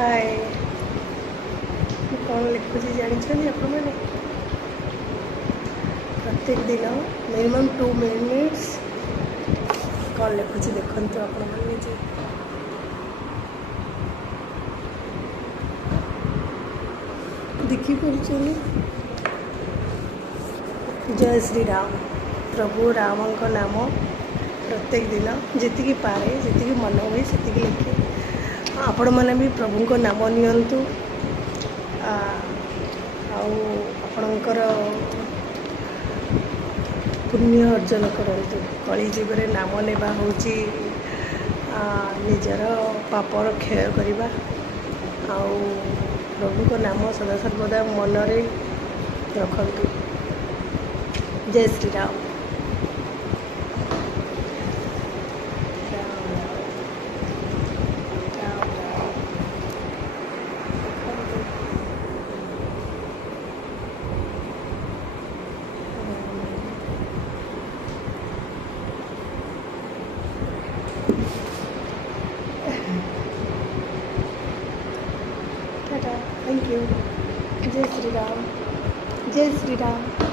हाय कौन लिखुची जानी आपण मैंने प्रत्येक दिन मिनिमम 2 मिनिट्स कौन लिखुची देखते आपण मैंने देखी पार्छ जय श्री राम प्रभु राम का नाम प्रत्येक दिन जी पारे जी मन हुए से लिखे आपण मैंने भी प्रभु को नाम नियंतु आपणकर पुण्य अर्जन करंतु कली जुगे नाम नेबा हूँ निजर पापर क्षय करवा प्रभु को नाम सदा सर्वदा मन रे रखंतु। जय श्री राम। Thank you. जय श्री राम। जय श्री राम।